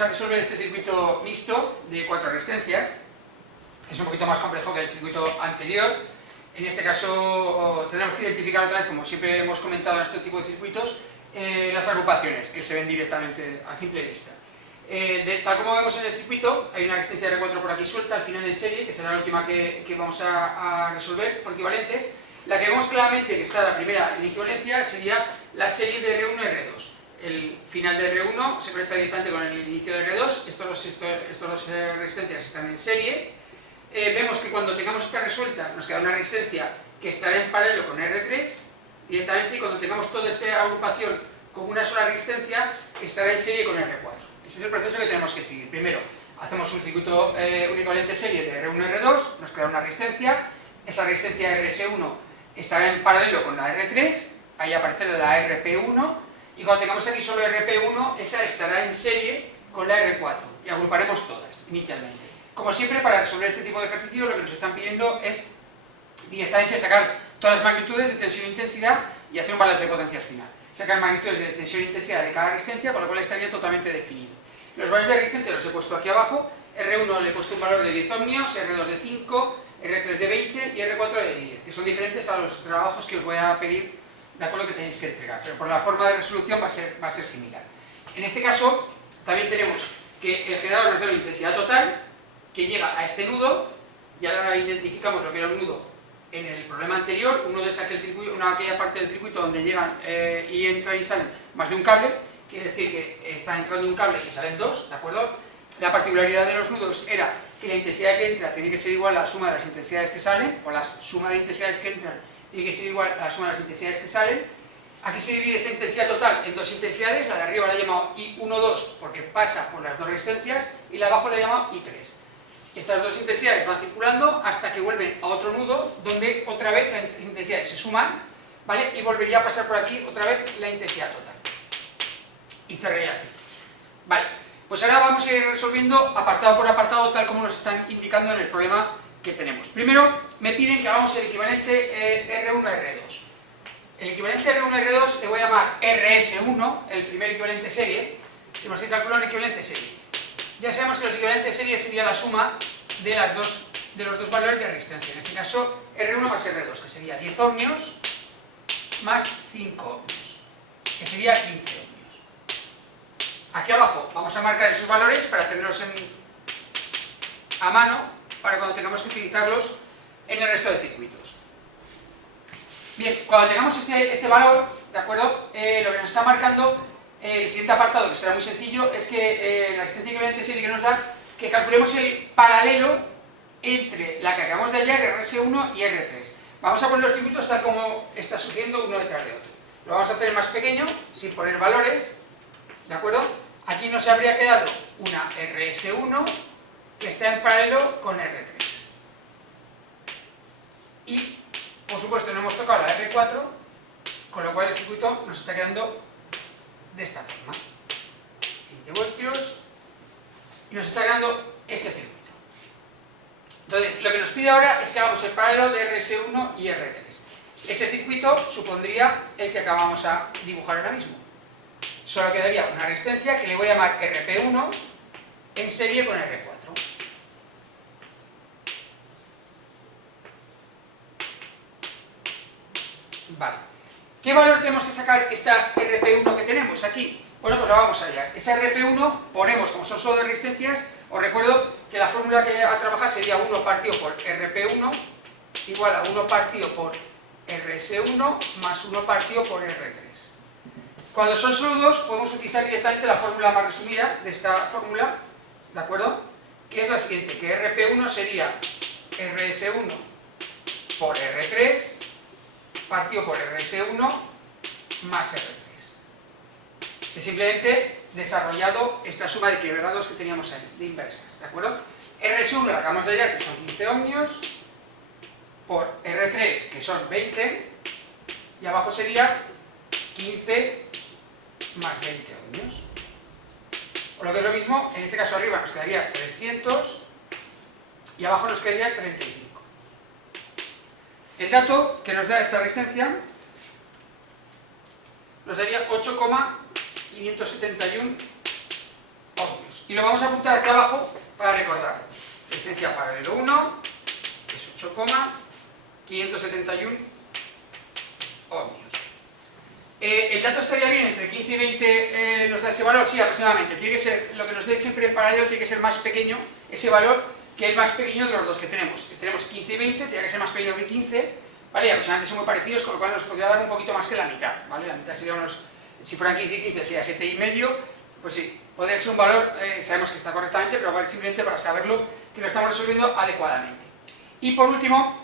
vamos a resolver este circuito mixto de 4 resistencias, que es un poquito más complejo que el circuito anterior. En este caso tendremos que identificar otra vez, como siempre hemos comentado en este tipo de circuitos, las agrupaciones que se ven directamente a simple vista. Tal como vemos en el circuito, hay una resistencia R4 por aquí suelta al final en serie, que será la última que vamos a resolver por equivalentes. La que vemos claramente que está la primera en equivalencia sería la serie de R1 y R2. El final de R1 se conecta directamente con el inicio de R2, estos dos resistencias están en serie. Vemos que cuando tengamos esta resuelta nos queda una resistencia que estará en paralelo con R3 directamente, y cuando tengamos toda esta agrupación con una sola resistencia estará en serie con R4. Ese es el proceso que tenemos que seguir. Primero hacemos un circuito univalente serie de R1 y R2, nos queda una resistencia, esa resistencia RS1 estará en paralelo con la R3, ahí aparecerá la RP1, y cuando tengamos aquí solo RP1, esa estará en serie con la R4, y agruparemos todas inicialmente. Como siempre, para resolver este tipo de ejercicio lo que nos están pidiendo es directamente sacar todas las magnitudes de tensión e intensidad y hacer un balance de potencias final. Sacar magnitudes de tensión e intensidad de cada resistencia, con lo cual estaría totalmente definido. Los valores de resistencia los he puesto aquí abajo. R1 le he puesto un valor de 10 ohmios, R2 de 5, R3 de 20 y R4 de 10, que son diferentes a los trabajos que os voy a pedir, de acuerdo, que tenéis que entregar, pero por la forma de resolución va a ser similar. En este caso también tenemos que el generador nos da una intensidad total que llega a este nudo. Ya identificamos lo que era un nudo en el problema anterior. Un nudo es aquella parte del circuito donde llegan y entran y salen más de un cable, quiere decir que está entrando un cable y salen dos, ¿de acuerdo? La particularidad de los nudos era que la intensidad que entra tiene que ser igual a la suma de las intensidades que salen, o la suma de intensidades que entran tiene que ser igual a la suma de las intensidades que salen. Aquí se divide esa intensidad total en dos intensidades, la de arriba la he llamado I1,2 porque pasa por las dos resistencias, y la de abajo la he llamado I3. Estas dos intensidades van circulando hasta que vuelven a otro nudo, donde otra vez las intensidades se suman, ¿vale? Y volvería a pasar por aquí otra vez la intensidad total. Y cerraría el ciclo. Vale, pues ahora vamos a ir resolviendo apartado por apartado, tal como nos están indicando en el problema que tenemos. Primero me piden que hagamos el equivalente R1 a R2. El equivalente R1 a R2 le voy a llamar RS1, el primer equivalente serie, que hemos calculado un equivalente serie. Ya sabemos que los equivalentes serie sería la suma de los dos valores de resistencia. En este caso R1 más R2, que sería 10 ohmios más 5 ohmios, que sería 15 ohmios. Aquí abajo vamos a marcar esos valores para tenerlos a mano para cuando tengamos que utilizarlos en el resto de circuitos. Bien, cuando tengamos este valor, ¿de acuerdo? Lo que nos está marcando el siguiente apartado, que será muy sencillo, es que la resistencia equivalente serie que nos da, que calculemos el paralelo entre la que acabamos de hallar, RS1 y R3. Vamos a poner los circuitos tal como está sucediendo uno detrás de otro. Lo vamos a hacer más pequeño, sin poner valores, ¿de acuerdo? Aquí nos habría quedado una RS1 que está en paralelo con R3. Y, por supuesto, no hemos tocado la R4, con lo cual el circuito nos está quedando de esta forma. 20 voltios, y nos está quedando este circuito. Entonces, lo que nos pide ahora es que hagamos el paralelo de RS1 y R3. Ese circuito supondría el que acabamos a dibujar ahora mismo. Solo quedaría una resistencia que le voy a llamar RP1 en serie con R4. Vale. ¿Qué valor tenemos que sacar esta RP1 que tenemos aquí? Bueno, pues la vamos a hallar. Esa RP1 ponemos, como son solo de resistencias, os recuerdo que la fórmula que a trabajar sería 1 partido por RP1 igual a 1 partido por RS1 más 1 partido por R3. Cuando son solo dos, podemos utilizar directamente la fórmula más resumida de esta fórmula, ¿de acuerdo? Que es la siguiente, que RP1 sería RS1 por R3 partido por RS1 más R3. Que simplemente desarrollado esta suma de quebrados que teníamos ahí, de inversas, ¿de acuerdo? RS1 la acabamos de hallar, que son 15 ohmios, por R3, que son 20, y abajo sería 15 más 20 ohmios. O lo que es lo mismo, en este caso arriba nos quedaría 300 y abajo nos quedaría 35. El dato que nos da esta resistencia nos daría 8,571 ohmios. ohmios. Y lo vamos a apuntar aquí abajo para recordarlo. Resistencia paralelo 1 es 8,571 ohmios. El dato estaría bien, entre 15 y 20 nos da ese valor, sí, aproximadamente. Tiene que ser, lo que nos dé siempre en paralelo tiene que ser más pequeño, ese valor, que el más pequeño de los dos que tenemos. Tenemos 15 y 20, tiene que ser más pequeño que 15, ¿vale? Y aproximadamente son muy parecidos, con lo cual nos podría dar un poquito más que la mitad, ¿vale? La mitad sería unos, si fueran 15 y 15 sería 7,5, pues sí, podría ser un valor, sabemos que está correctamente, pero vale simplemente para saberlo, que lo estamos resolviendo adecuadamente. Y por último,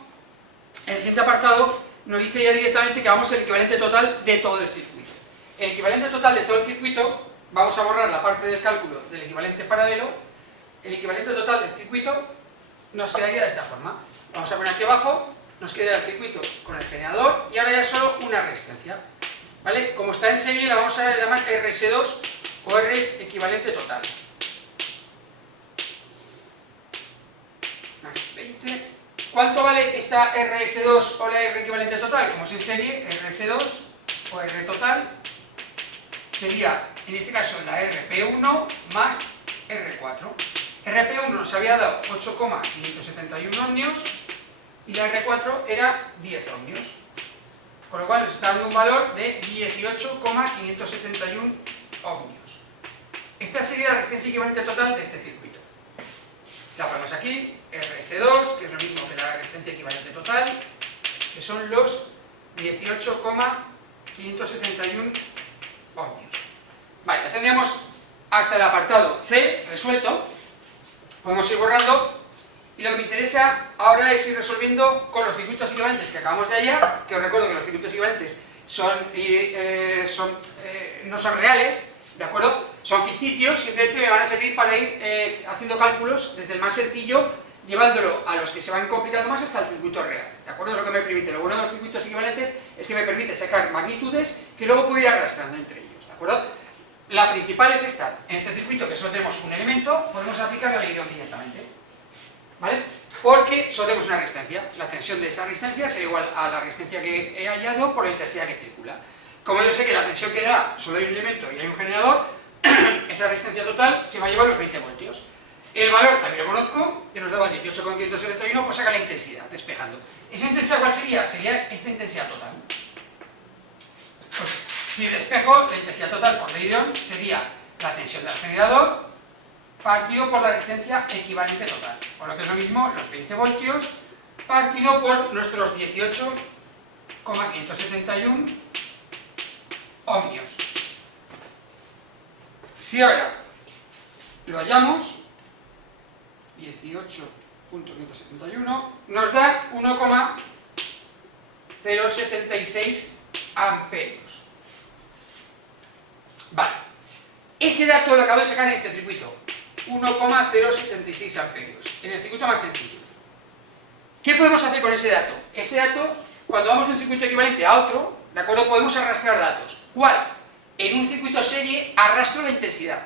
el siguiente apartado nos dice ya directamente que vamos al equivalente total de todo el circuito. El equivalente total de todo el circuito, vamos a borrar la parte del cálculo del equivalente paralelo. El equivalente total del circuito nos quedaría de esta forma. Vamos a poner aquí abajo, nos queda el circuito con el generador y ahora ya solo una resistencia, ¿vale? Como está en serie la vamos a llamar RS2 o R equivalente total. Más 20. ¿Cuánto vale esta RS2 o la R equivalente total? Como es en serie, RS2 o R total sería, en este caso, la RP1 más R4. RP1 nos había dado 8,571 ohmios y la R4 era 10 ohmios. Con lo cual nos está dando un valor de 18,571 ohmios. Esta sería la resistencia equivalente total de este circuito. La ponemos aquí, RS2, que es lo mismo que la resistencia equivalente total, que son los 18,571 ohmios. Vale, ya tendríamos hasta el apartado C resuelto. Podemos ir borrando, y lo que me interesa ahora es ir resolviendo con los circuitos equivalentes que acabamos de hallar, que os recuerdo que los circuitos equivalentes no son reales, ¿de acuerdo? Son ficticios, simplemente me van a servir para ir haciendo cálculos desde el más sencillo, llevándolo a los que se van complicando más hasta el circuito real, ¿de acuerdo? Es lo que me permite. Lo bueno de los circuitos equivalentes es que me permite sacar magnitudes que luego puedo ir arrastrando entre ellos, ¿de acuerdo? La principal es esta. En este circuito, que solo tenemos un elemento, podemos aplicar la ley de Ohm directamente, ¿vale? Porque solo tenemos una resistencia. La tensión de esa resistencia será igual a la resistencia que he hallado por la intensidad que circula. Como yo sé que la tensión que da solo hay un elemento y hay un generador, esa resistencia total se va a llevar los 20 voltios. El valor también lo conozco, que nos daba 18,571, pues saca la intensidad, despejando. ¿Esa intensidad cuál sería? Sería esta intensidad total. Pues si despejo, la intensidad total por ley de Ohm sería la tensión del generador partido por la resistencia equivalente total, por lo que es lo mismo los 20 voltios partido por nuestros 18,571 ohmios. Si ahora lo hallamos, 18,571 nos da 1,076 amperios. Vale, ese dato lo acabo de sacar en este circuito, 1,076 amperios, en el circuito más sencillo. ¿Qué podemos hacer con ese dato? Ese dato, cuando vamos de un circuito equivalente a otro, ¿de acuerdo? Podemos arrastrar datos. ¿Cuál? En un circuito serie arrastro la intensidad,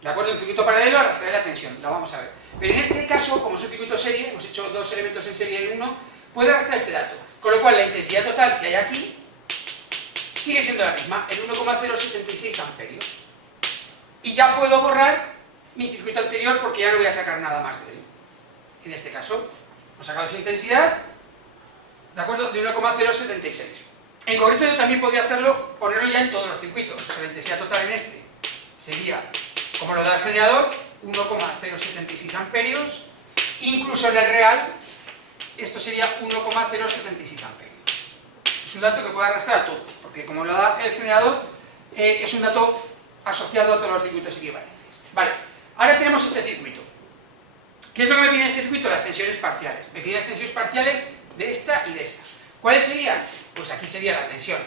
¿de acuerdo? En un circuito paralelo arrastraré la tensión, la vamos a ver. Pero en este caso, como es un circuito serie, hemos hecho dos elementos en serie en uno, puedo arrastrar este dato. Con lo cual la intensidad total que hay aquí sigue siendo la misma, el 1,076 amperios. Y ya puedo borrar mi circuito anterior porque ya no voy a sacar nada más de él. En este caso, hemos sacado esa intensidad, ¿de acuerdo? De 1,076. En concreto yo también podría hacerlo, ponerlo ya en todos los circuitos. O sea, la intensidad total en este sería, como lo da el generador, 1,076 amperios. Incluso en el real, esto sería 1,076 amperios. Es un dato que puede arrastrar a todos, porque como lo da el generador, es un dato asociado a todos los circuitos equivalentes. Vale, ahora tenemos este circuito. ¿Qué es lo que me pide este circuito? Las tensiones parciales. Me pide las tensiones parciales de esta y de esta. ¿Cuáles serían? Pues aquí sería la tensión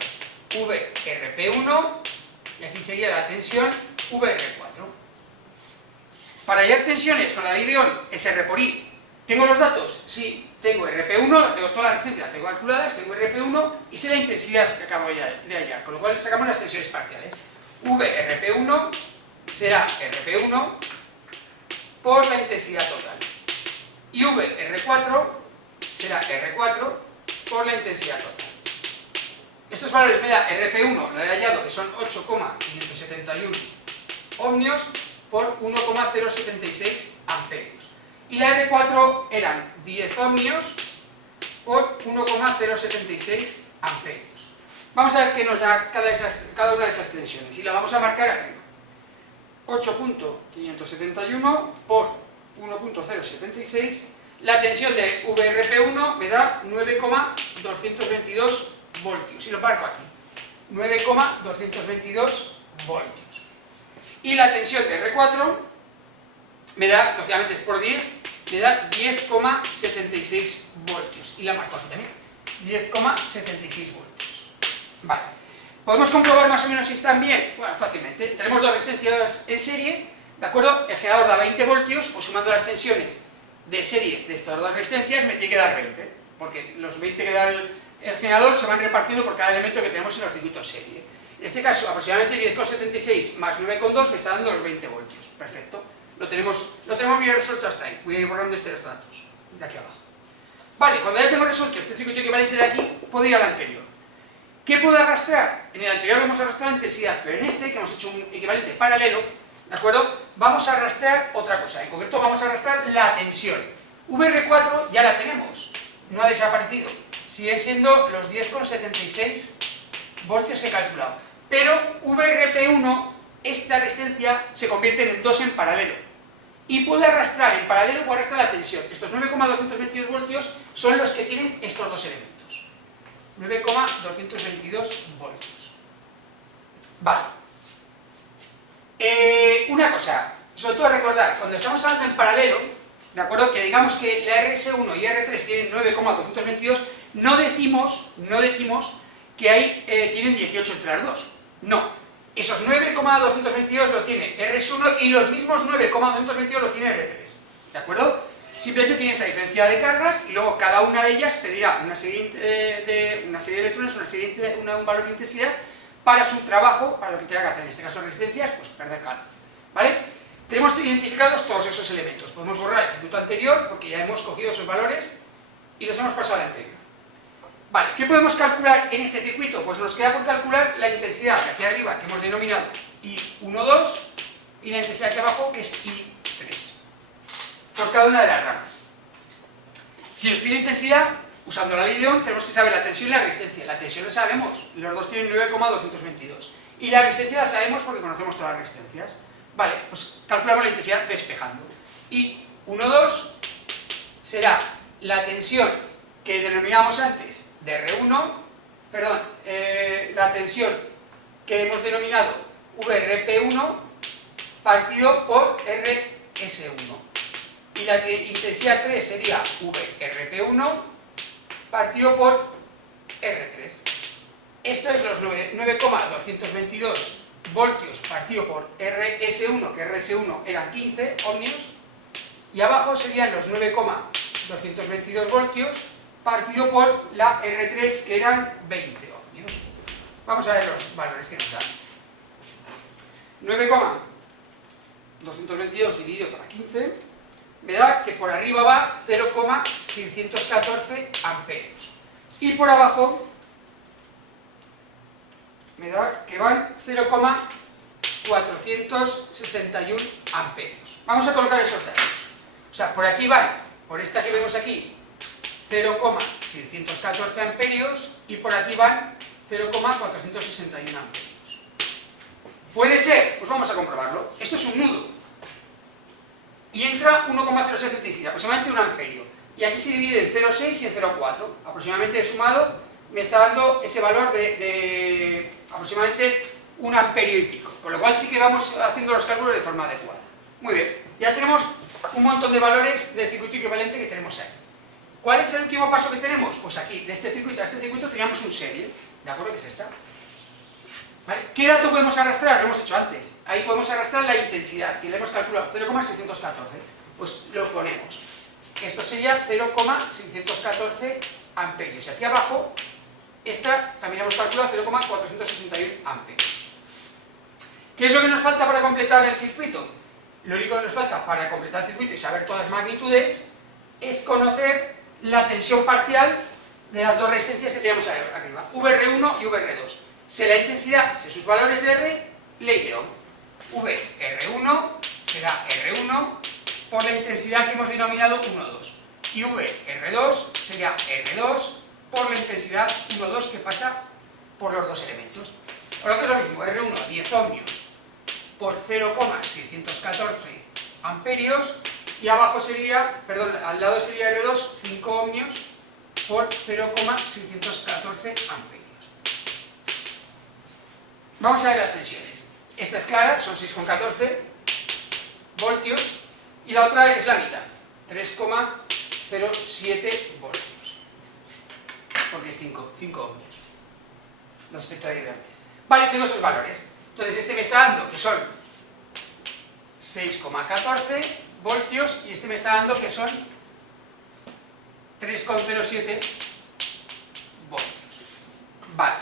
VRP1 y aquí sería la tensión VR4. Para hallar tensiones con la ley de Ohm, SR por I, ¿tengo los datos? Sí, tengo RP1, tengo todas las resistencias, las tengo calculadas, tengo RP1 y sé la intensidad que acabo de hallar, con lo cual sacamos las tensiones parciales. VRP1 será RP1 por la intensidad total y VR4 será R4 por la intensidad total. Estos valores me da RP1, lo he hallado, que son 8,571 ohmios, por 1,076 amperios. Y la R4 eran 10 ohmios por 1,076 amperios. Vamos a ver qué nos da cada una de esas tensiones y la vamos a marcar arriba. 8.571 por 1.076. La tensión de VRP1 me da 9,222 voltios. Y lo parto aquí. 9,222 voltios. Y la tensión de R4 me da, lógicamente es por 10, me da 10,76 voltios. Y la marco aquí también. 10,76 voltios. Vale. ¿Podemos comprobar más o menos si están bien? Bueno, fácilmente. Tenemos dos resistencias en serie, ¿de acuerdo? El generador da 20 voltios, pues sumando las tensiones de serie de estas dos resistencias me tiene que dar 20, porque los 20 que da el generador se van repartiendo por cada elemento que tenemos en los circuitos serie. En este caso, aproximadamente 10,76 más 9,2 me está dando los 20 voltios. Perfecto. Lo tenemos bien resuelto hasta ahí. Voy a ir borrando estos datos de aquí abajo. Vale, cuando ya tengo resuelto este circuito equivalente de aquí, puedo ir al anterior. ¿Qué puedo arrastrar? En el anterior vamos a arrastrar intensidad, pero en este, que hemos hecho un equivalente paralelo, ¿de acuerdo? Vamos a arrastrar otra cosa. En concreto vamos a arrastrar la tensión. VR4 ya la tenemos, no ha desaparecido. Siguen siendo los 10,76 voltios que he calculado. Pero VRP1, esta resistencia se convierte en 2 en paralelo. Y puedo arrastrar, en paralelo puedo arrastrar la tensión. Estos 9,222 voltios son los que tienen estos dos elementos. 9,222 voltios. Vale. Una cosa, sobre todo recordar, cuando estamos hablando en paralelo, ¿de acuerdo? Que digamos que la RS1 y R3 tienen 9,222, no decimos que ahí tienen 18 entre las dos. No. Esos 9,222 lo tiene RS1 y los mismos 9,222 lo tiene R3. ¿De acuerdo? Simplemente tiene esa diferencia de cargas y luego cada una de ellas pedirá una serie de electrones, un valor de intensidad para su trabajo, para lo que tenga que hacer. En este caso resistencias, pues perder calor. ¿Vale? Tenemos identificados todos esos elementos. Podemos borrar el circuito anterior porque ya hemos cogido esos valores y los hemos pasado al anterior. Vale, ¿qué podemos calcular en este circuito? Pues nos queda por calcular la intensidad de aquí arriba, que hemos denominado I1,2, y la intensidad aquí abajo, que es I3, por cada una de las ramas. Si nos pide intensidad, usando la ley de Ohm, tenemos que saber la tensión y la resistencia. La tensión la sabemos, los dos tienen 9,222. Y la resistencia la sabemos porque conocemos todas las resistencias. Vale, pues calculamos la intensidad despejando. I1,2 será la tensión que denominamos antes de R1, perdón, la tensión que hemos denominado VRP1 partido por RS1. Y la intensidad 3 sería VRP1 partido por R3. Esto es los 9,222 voltios partido por RS1, que RS1 eran 15 ohmios, y abajo serían los 9,222 voltios partido por la R3, que eran 20 ohmios. Vamos a ver los valores que nos dan. 9,222 dividido por 15 me da que por arriba va 0,614 amperios. Y por abajo me da que van 0,461 amperios. Vamos a colocar esos datos. O sea, por aquí van, por esta que vemos aquí, 0,614 amperios y por aquí van 0,461 amperios. ¿Puede ser? Pues vamos a comprobarlo. Esto es un nudo. Y entra 1,076, aproximadamente 1 amperio. Y aquí se divide en 0,6 y en 0,4. Aproximadamente sumado me está dando ese valor de aproximadamente 1 amperio y pico. Con lo cual sí que vamos haciendo los cálculos de forma adecuada. Muy bien. Ya tenemos un montón de valores de circuito equivalente que tenemos ahí. ¿Cuál es el último paso que tenemos? Pues aquí, de este circuito a este circuito teníamos un serie, ¿de acuerdo? Que es esta. ¿Vale? ¿Qué dato podemos arrastrar? Lo hemos hecho antes. Ahí podemos arrastrar la intensidad, que le hemos calculado 0,614. Pues lo ponemos. Esto sería 0,614 amperios. Y aquí abajo, esta también hemos calculado 0,461 amperios. ¿Qué es lo que nos falta para completar el circuito? Lo único que nos falta para completar el circuito y saber todas las magnitudes es conocer la tensión parcial de las dos resistencias que tenemos arriba, VR1 y VR2. Sé la intensidad, sé sus valores de R, ley de Ohm. VR1 R1 por la intensidad que hemos denominado 1,2. Y VR2 sería R2 por la intensidad 1,2 que pasa por los dos elementos. Por lo que es lo mismo, R1 10 ohmios por 0,614 amperios y abajo sería, perdón, al lado sería R2 5 ohmios por 0,614 amperios. Vamos a ver las tensiones. Esta es clara, son 6,14 voltios y la otra es la mitad, 3,07 voltios, porque es 5 ohmios respecto a de antes. Vale, tengo esos valores. Entonces este me está dando que son 6,14 voltios y este me está dando que son 3,07 voltios. Vale.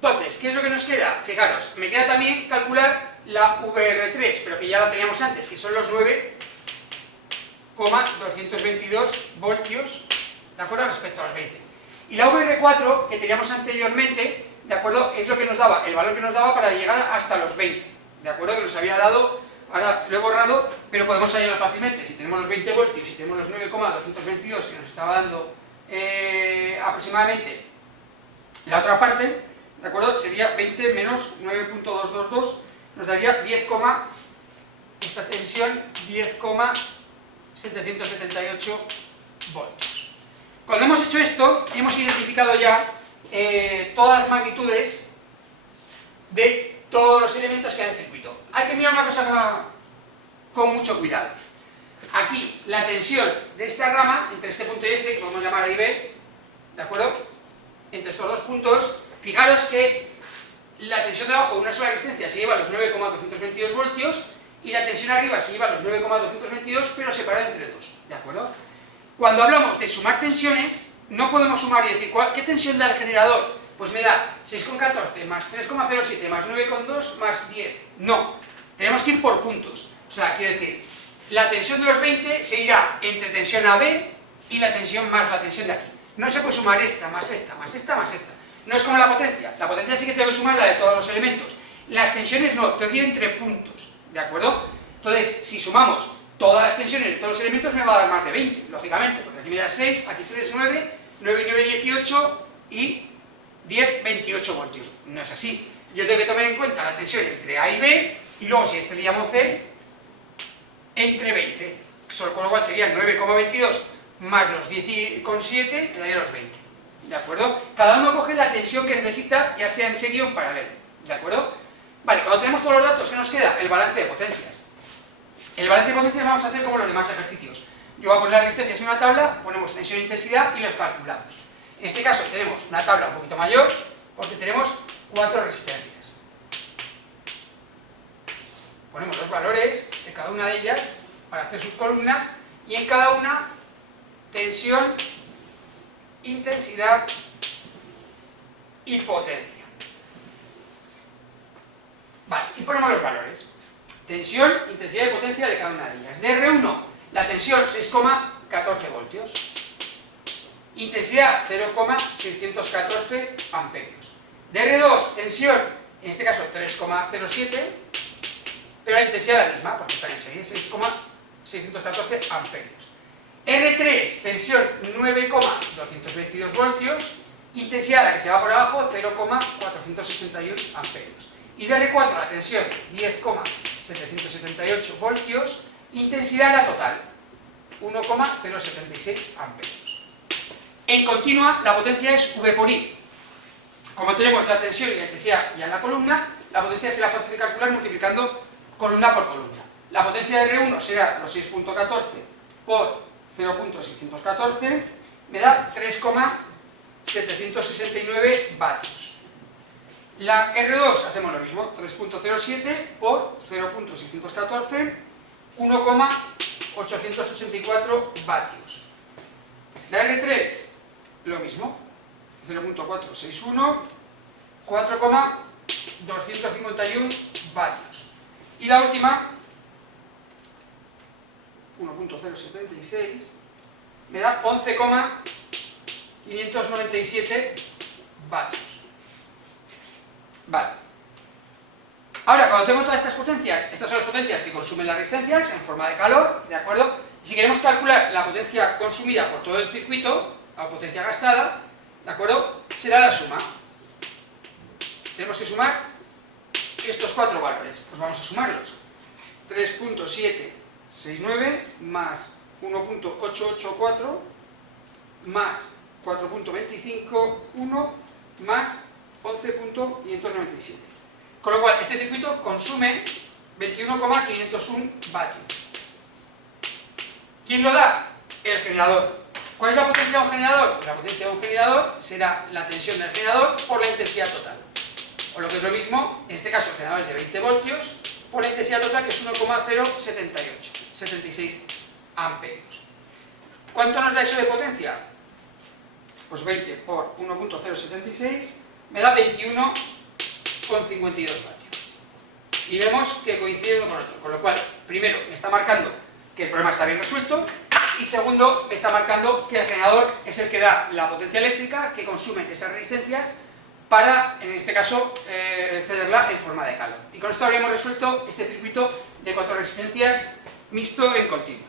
Entonces, ¿qué es lo que nos queda? Fijaros, me queda también calcular la VR3, pero que ya la teníamos antes, que son los 9,222 voltios, ¿de acuerdo? Respecto a los 20. Y la VR4, que teníamos anteriormente, ¿de acuerdo? Es lo que nos daba, el valor que nos daba para llegar hasta los 20, ¿de acuerdo? Que nos había dado, ahora lo he borrado, pero podemos hallarlo fácilmente. Si tenemos los 20 voltios y tenemos los 9,222 que nos estaba dando aproximadamente la otra parte, ¿de acuerdo? Sería 20 menos 9,222, nos daría 10, esta tensión 10,778 voltios. Cuando hemos hecho esto, hemos identificado ya todas las magnitudes de todos los elementos que hay en el circuito. Hay que mirar una cosa con mucho cuidado. Aquí, la tensión de esta rama, entre este punto y este, que podemos llamar A y B, ¿de acuerdo? Entre estos dos puntos, fijaros que la tensión de abajo de una sola resistencia se lleva a los 9,222 voltios y la tensión arriba se lleva a los 9,222, pero separada entre dos, ¿de acuerdo? Cuando hablamos de sumar tensiones, no podemos sumar y decir, ¿qué tensión da el generador? Pues me da 6,14 más 3,07 más 9,2 más 10. No, tenemos que ir por puntos. O sea, quiere decir, la tensión de los 20 se irá entre tensión AB y la tensión más la tensión de aquí. No se puede sumar esta, más esta, más esta, más esta. No es como la potencia. La potencia sí que tengo que sumar la de todos los elementos. Las tensiones no, tengo que ir entre puntos, ¿de acuerdo? Entonces, si sumamos todas las tensiones de todos los elementos me va a dar más de 20, lógicamente, porque aquí me da 6, aquí 3, 9, 9 y 9, 18 y 10, 28 voltios. No es así. Yo tengo que tomar en cuenta la tensión entre A y B y luego, si este le llamo C, entre B y C. Con lo cual serían 9,22 más los 10,7 me daría los 20. ¿De acuerdo? Cada uno coge la tensión que necesita, ya sea en serie o en paralelo. ¿De acuerdo? Vale, cuando tenemos todos los datos, ¿qué nos queda? El balance de potencias. El balance de potencias vamos a hacer como los demás ejercicios. Yo voy a poner las resistencias en una tabla, ponemos tensión e intensidad y los calculamos. En este caso tenemos una tabla un poquito mayor, porque tenemos 4 resistencias. Ponemos los valores de cada una de ellas para hacer sus columnas y en cada una tensión, intensidad y potencia. Vale, y ponemos los valores. Tensión, intensidad y potencia de cada una de ellas. De R1, la tensión 6,14 voltios. Intensidad 0,614 amperios. De R2, tensión, en este caso 3,07, pero la intensidad es la misma, porque está en serie, 6,614 amperios. R3, tensión 9,222 voltios, intensidad la que se va por abajo, 0,461 amperios. Y de R4, la tensión 10,778 voltios, intensidad la total, 1,076 amperios. En continua, la potencia es V por I. Como tenemos la tensión y la intensidad ya en la columna, la potencia será fácil de calcular multiplicando columna por columna. La potencia de R1 será los 6,14 por 0,614, me da 3,769 vatios. La R2 hacemos lo mismo, 3,07 por 0,614, 1,884 vatios. La R3, lo mismo, 0,461, 4,251 vatios. Y la última, 1,076, me da 11,597 vatios. Vale. Ahora, cuando tengo todas estas potencias, estas son las potencias que consumen las resistencias en forma de calor, ¿de acuerdo? Si queremos calcular la potencia consumida por todo el circuito, la potencia gastada, ¿de acuerdo? Será la suma. Tenemos que sumar estos cuatro valores, pues vamos a sumarlos. 3.769 más 1.884 más 4.251 más 11.597. Con lo cual, este circuito consume 21,501 vatios. ¿Quién lo da? El generador. ¿Cuál es la potencia de un generador? Pues la potencia de un generador será la tensión del generador por la intensidad total. O lo que es lo mismo, en este caso el generador es de 20 voltios, por la intensidad total que es 1,076 amperios. ¿Cuánto nos da eso de potencia? Pues 20 por 1.076 me da 21,52 vatios. Y vemos que coincide uno con otro, con lo cual, primero, me está marcando que el problema está bien resuelto, y segundo, me está marcando que el generador es el que da la potencia eléctrica que consumen esas resistencias para, en este caso, cederla en forma de calor. Y con esto habríamos resuelto este circuito de 4 resistencias mixto en continuo.